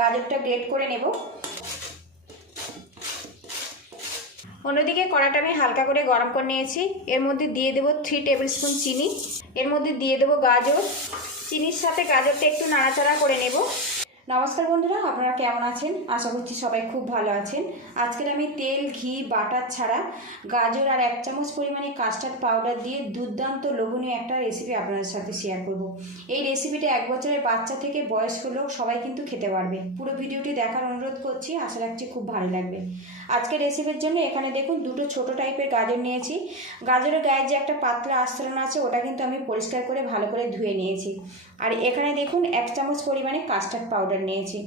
গাজরটা গ্রেট করে নেব। অন্যদিকে কড়াটা আমি হালকা করে গরম করে নিয়েছি। এর মধ্যে দিয়ে দেবো থ্রি টেবিল স্পুন চিনি। এর মধ্যে দিয়ে দেবো গাজর। চিনির সাথে গাজরটা একটু নাড়াচাড়া করে নেব। নমস্কার বন্ধুরা, আপনারা কেমন আছেন? আশা করছি সবাই খুব ভালো আছেন। আজকের আমি তেল, ঘি, বাটার ছাড়া গাজর আর এক চামচ পরিমাণে কাস্টার্ড পাউডার দিয়ে দুর্দান্ত লোভনীয় একটা রেসিপি আপনাদের সাথে শেয়ার করব। এই রেসিপিটা এক বছরের বাচ্চা থেকে বয়স্ক লোক সবাই কিন্তু খেতে পারবে। পুরো ভিডিওটি দেখার অনুরোধ করছি, আশা রাখছি খুব ভালো লাগবে। আজকের রেসিপির জন্য এখানে দেখুন দুটো ছোট টাইপের গাজর নিয়েছি। গাজরের গায়ে যে একটা পাতলা আস্তরণ আছে, ওটা কিন্তু আমি পরিষ্কার করে ভালো করে ধুয়ে নিয়েছি। আর এখানে দেখুন এক চামচ পরিমাণে কাস্টার্ড পাউডার নিয়েছি।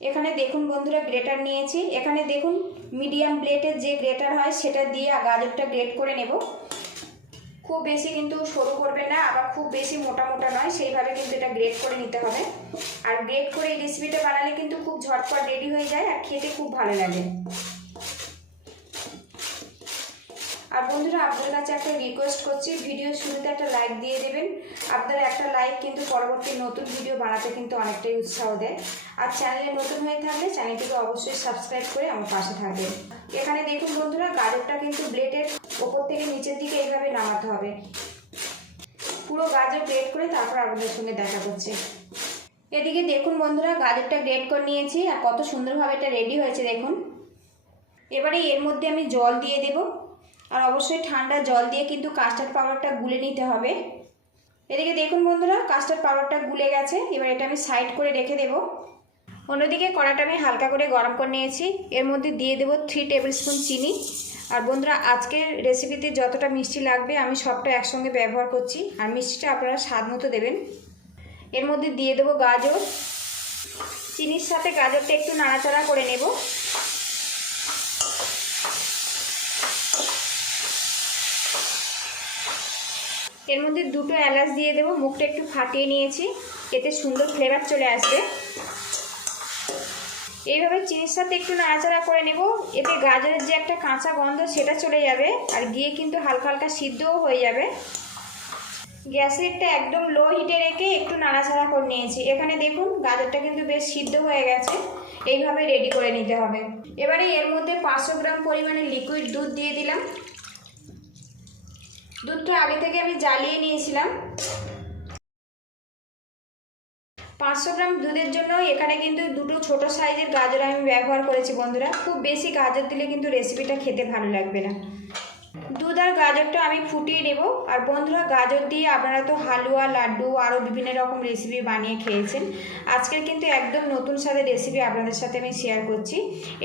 এখানে দেখুন বন্ধুরা, গ্রেটার নিয়েছি। এখানে দেখুন, মিডিয়াম ব্লেডের যে গ্রেটার হয়, সেটা দিয়ে গাজরটা গ্রেট করে নেব। খুব বেশি কিন্তু সরু করবে না, আবার খুব বেশি মোটা মোটা নয়, সেইভাবে কিন্তু এটা গ্রেট করে নিতে হবে। আর গ্রেট করে এই রেসিপিটা বানালে কিন্তু খুব ঝটপট রেডি হয়ে যায়, আর খেতে খুব ভালো লাগে। আর বন্ধুরা, আপনাদের কাছে একটা রিকোয়েস্ট করছি ভিডিও শুরুতে একটা লাইক দিয়ে দেবেন। আপনার একটা লাইক কিন্তু পরবর্তী নতুন ভিডিও বানাতে কিন্তু অনেকটাই উৎসাহ দেয়। আর চ্যানেলে নতুন হয়ে থাকলে চ্যানেলটিকে অবশ্যই সাবস্ক্রাইব করে আমার পাশে থাকবেন। এখানে দেখুন বন্ধুরা, গাজরটা কিন্তু ব্লেডের ওপর থেকে নিচের দিকে এইভাবে নামাতে হবে। পুরো গাজর গ্রেড করে তারপর আপনাদের সঙ্গে দেখা করছে। এদিকে দেখুন বন্ধুরা, গাজরটা গ্রেড করে নিয়েছি, আর কত সুন্দরভাবে এটা রেডি হয়েছে দেখুন। এবারে এর মধ্যে আমি জল দিয়ে দেবো। আর অবশ্যই ঠান্ডা জল দিয়ে কিন্তু কাস্টার্ড পাউডারটা গুলে নিতে হবে। এদিকে দেখুন বন্ধুরা কাস্টার্ড পাউডারটা গুলে গেছে। এবার এটা আমি সাইড করে রেখে দেবো। অন্যদিকে কড়াটা আমি হালকা করে গরম করে নিয়েছি। এর মধ্যে দিয়ে দেবো থ্রি টেবিল স্পুন চিনি। আর বন্ধুরা, আজকের রেসিপিতে যতটা মিষ্টি লাগবে, আমি সবটা একসঙ্গে ব্যবহার করছি। আর মিষ্টিটা আপনারা স্বাদ মতো দেবেন। এর মধ্যে দিয়ে দেবো গাজর। চিনির সাথে গাজরটা একটু নাড়াচাড়া করে নেব। এর মধ্যে দুটো এলাচ দিয়ে দেবো, মুখটা একটু ফাটিয়ে নিয়েছি, এতে সুন্দর ফ্লেভার চলে আসবে। এইভাবে চিনির সাথে একটু নাড়াচাড়া করে নেব, এতে গাজরের যে একটা কাঁচা গন্ধ সেটা চলে যাবে, আর গিয়ে কিন্তু হালকা হালকা সিদ্ধও হয়ে যাবে। গ্যাস রেটটা একদম লো হিটে রেখে একটু নাড়াচাড়া করে নিয়েছি। এখানে দেখুন, গাজরটা কিন্তু বেশ সিদ্ধ হয়ে গেছে, এইভাবে রেডি করে নিতে হবে। এবারে এর মধ্যে পাঁচশো গ্রাম পরিমাণে লিকুইড দুধ দিয়ে দিলাম। দুধটা আগে থেকে আমি জ্বালিয়ে নিয়েছিলাম। পাঁচশো গ্রাম দুধের জন্য এখানে কিন্তু দুটো ছোট সাইজের গাজর আমি ব্যবহার করেছি বন্ধুরা। খুব বেশি গাজর দিলে কিন্তু রেসিপিটা খেতে ভালো লাগবে না। দুধ আর গাজরটা আমি ফুটিয়ে নেব। আর বন্ধুরা, গাজর দিয়ে আপনারা তো হালুয়া, লাড্ডু, আরও বিভিন্ন রকম রেসিপি বানিয়ে খেয়েছেন। আজকের কিন্তু একদম নতুন স্বাদের রেসিপি আপনাদের সাথে আমি শেয়ার করছি।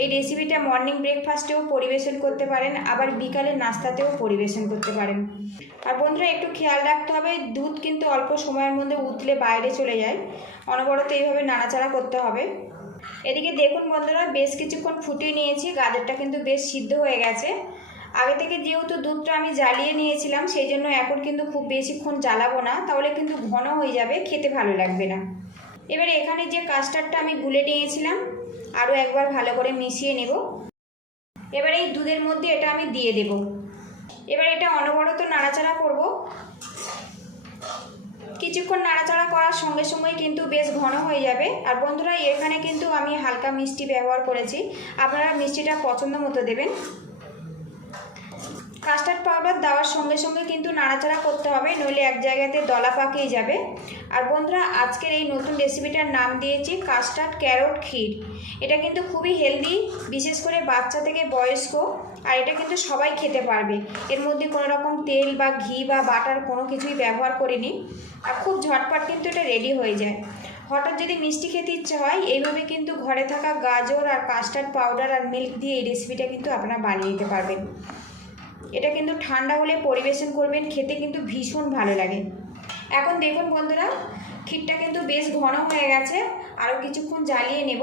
এই রেসিপিটা মর্নিং ব্রেকফাস্টেও পরিবেশন করতে পারেন, আবার বিকালের নাস্তাতেও পরিবেশন করতে পারেন। আর বন্ধুরা, একটু খেয়াল রাখতে হবে, দুধ কিন্তু অল্প সময়ের মধ্যে উতলে বাইরে চলে যায়। অনবরত এইভাবে নাড়াচাড়া করতে হবে। এদিকে দেখুন বন্ধুরা, বেশ কিছুক্ষণ ফুটিয়ে নিয়েছি, গাজরটা কিন্তু বেশ সিদ্ধ হয়ে গেছে। আগে থেকে যেহেতু দুধটা আমি জ্বালিয়ে নিয়েছিলাম, সেই জন্য এখন কিন্তু খুব বেশিক্ষণ জ্বালাবো না। তাহলে কিন্তু ঘন হয়ে যাবে, খেতে ভালো লাগবে না। এবারে এখানে যে কাস্টার্ডটা আমি গুলে নিয়েছিলাম আরও একবার ভালো করে মিশিয়ে নেব। এবার এই দুধের মধ্যে এটা আমি দিয়ে দেব। এবার এটা অনবরত নাড়াচাড়া করব। কিছুক্ষণ নাড়াচাড়া করার সঙ্গে সঙ্গেই কিন্তু বেশ ঘন হয়ে যাবে। আর বন্ধুরা, এখানে কিন্তু আমি হালকা মিষ্টি ব্যবহার করেছি। আপনারা মিষ্টিটা পছন্দ মতো দেবেন। কাস্টার্ড পাউডার দেওয়ার সঙ্গে সঙ্গে কিন্তু নাড়াচাড়া করতে হবে, নইলে এক জায়গাতে দলা পাকিয়ে যাবে। আর বন্ধুরা, আজকের এই নতুন রেসিপিটার নাম দিয়েছি কাস্টার্ড ক্যারট ক্ষীর। এটা কিন্তু খুবই হেলদি বিশেষ করে বাচ্চা থেকে বয়স্ক, আর এটা কিন্তু সবাই খেতে পারবে। এর মধ্যে কোনো রকম তেল বা ঘি বা বাটার কোনো কিছুই ব্যবহার করিনি, আর খুব ঝটপট কিন্তু এটা রেডি হয়ে যায়। হঠাৎ যদি মিষ্টি খেতে ইচ্ছে হয়, এইভাবে কিন্তু ঘরে থাকা গাজর আর কাস্টার্ড পাউডার আর মিল্ক দিয়ে এই রেসিপিটা কিন্তু আপনারা বানিয়ে নিতে পারবেন। এটা কিন্তু ঠান্ডা হলে পরিবেশন করবেন, খেতে কিন্তু ভীষণ ভালো লাগে। এখন দেখুন বন্ধুরা, ক্ষীরটা কিন্তু বেশ ঘন হয়ে গেছে, আরও কিছুক্ষণ জ্বালিয়ে নেব।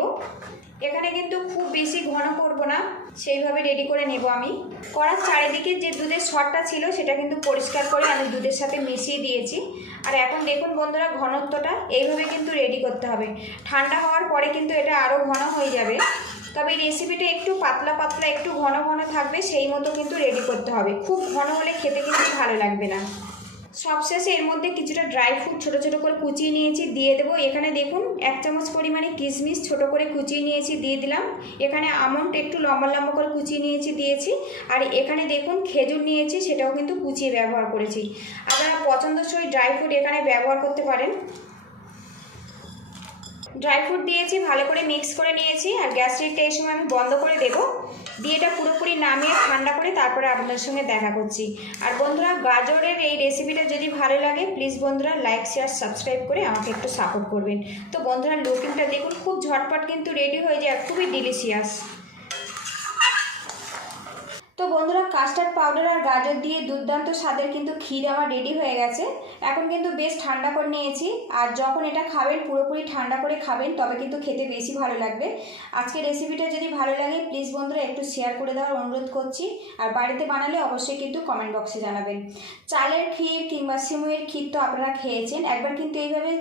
এখানে কিন্তু খুব বেশি ঘন করব না, সেইভাবে রেডি করে নেব আমি। করার চারিদিকে যে দুধের শটটা ছিল, সেটা কিন্তু পরিষ্কার করে আমি দুধের সাথে মিশিয়ে দিয়েছি। আর এখন দেখুন বন্ধুরা ঘনত্বটা, এইভাবে কিন্তু রেডি করতে হবে। ঠান্ডা হওয়ার পরে কিন্তু এটা আরও ঘন হয়ে যাবে। তবে এই রেসিপিটা একটু পাতলা পাতলা, একটু ঘন ঘন থাকবে, সেই মতো কিন্তু রেডি করতে হবে। খুব ঘন হলে খেতে কিন্তু ভালো লাগবে না। সবশেষে এর মধ্যে কিছুটা ড্রাই ফ্রুট ছোটো ছোটো করে কুচিয়ে নিয়েছি, দিয়ে দেবো। এখানে দেখুন, এক চামচ পরিমাণে কিশমিশ ছোটো করে কুচিয়ে নিয়েছি, দিয়ে দিলাম। এখানে আমন্ড একটু লম্বা লম্বা করে কুচিয়ে নিয়েছি, দিয়েছি। আর এখানে দেখুন, খেজুর নিয়েছি, সেটাও কিন্তু কুচিয়ে ব্যবহার করেছি। আপনারা পছন্দসই ড্রাই ফ্রুট এখানে ব্যবহার করতে পারেন। ড্রাই ফ্রুট দিয়েছি, ভালো করে মিক্স করে নিয়েছি। আর গ্যাস লিডটা এই সময় আমি বন্ধ করে দেবো। দিয়ে এটা পুরোপুরি নামিয়ে ঠান্ডা করে তারপরে আপনাদের সঙ্গে দেখা করছি। আর বন্ধুরা, গাজরের এই রেসিপিটা যদি ভালো লাগে প্লিজ বন্ধুরা লাইক শেয়ার সাবস্ক্রাইব করে আমাকে একটু সাপোর্ট করবেন। তো বন্ধুরা লুকিংটা দেখুন, খুব ঝটপট কিন্তু রেডি হয়ে যায়, খুবই ডিলিশিয়াস তো বন্ধুরা কাস্টার্ড পাউডার আর গাজর দিয়ে দুর্দান্ত স্বাদের কিন্তু ক্ষীর আমার রেডি হয়ে গেছে। এখন কিন্তু বেশ ঠান্ডা করে নিয়েছি। আর যখন এটা খাবেন, পুরোপুরি ঠান্ডা করে খাবেন, তবে কিন্তু খেতে বেশি ভালো লাগবে। আজকে রেসিপিটা যদি ভালো লাগে প্লিজ বন্ধুরা একটু শেয়ার করে দেওয়ার অনুরোধ করছি। আর বাড়িতে বানালে অবশ্যই কিন্তু কমেন্ট বক্সে জানাবেন। চালের ক্ষীর কিংবা সিমুয়ের ক্ষীর তো আপনারা খেয়েছেন। একবার কিন্তু এইভাবে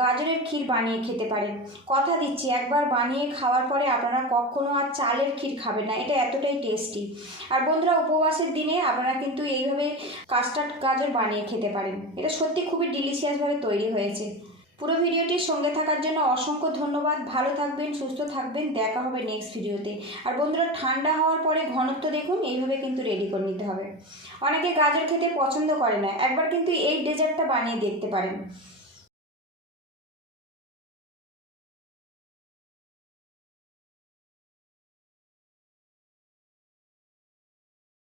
গাজরের ক্ষীর বানিয়ে খেতে পারেন। কথা দিচ্ছি, একবার বানিয়ে খাওয়ার পরে আপনারা কখনো আর চালের ক্ষীর খাবেন না। এটা এতটাই টেস্টি আর বন্ধুরা উপবাসের দিনে আপনারা কিন্তু এইভাবে কাস্টার্ড গাজর বানিয়ে খেতে পারেন। এটা সত্যি খুবই ডিলিশিয়াসভাবে তৈরি হয়েছে। পুরো ভিডিওটির সঙ্গে থাকার জন্য অসংখ্য ধন্যবাদ। ভালো থাকবেন, সুস্থ থাকবেন। দেখা হবে নেক্সট ভিডিওতে। আর বন্ধুরা, ঠান্ডা হওয়ার পরে ঘনত্ব দেখুন, এইভাবে কিন্তু রেডি করে নিতে হবে। অনেকে গাজর খেতে পছন্দ করে না। একবার কিন্তু এই ডেজার্টটা বানিয়ে দেখতে পারেন।